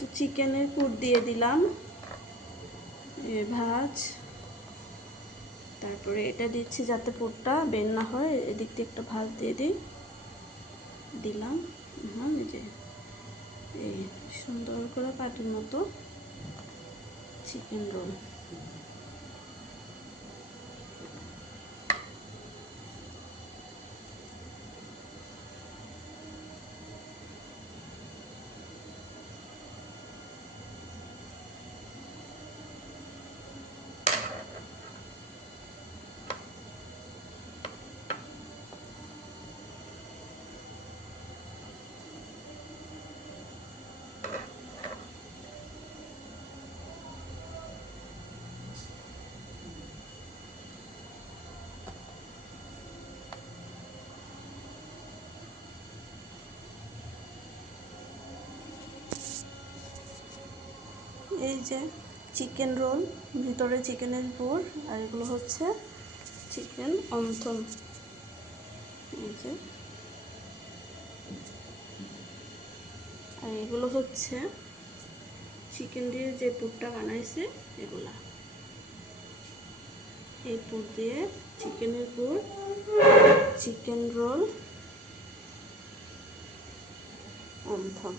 তো চিকেনের পুর দিয়ে দিলাম, ভাজ। তারপরে এটা দিচ্ছি যাতে পুরটা বের না হয়, এদিক দিয়ে একটা ভাজ দিয়ে দিলাম। হ্যাঁ, এই সুন্দর করে পাটির মতো চিকেন রোল। এই যে চিকেন রোল, ভিতরে চিকেনের পুর, আর এগুলো হচ্ছে চিকেন অন্থন। এই যে, আর এগুলো হচ্ছে চিকেন দিয়ে যে পুরটা বানাইছে এগুলা। এই পুর দিয়ে চিকেনের পুর, চিকেন রোল অন্থন।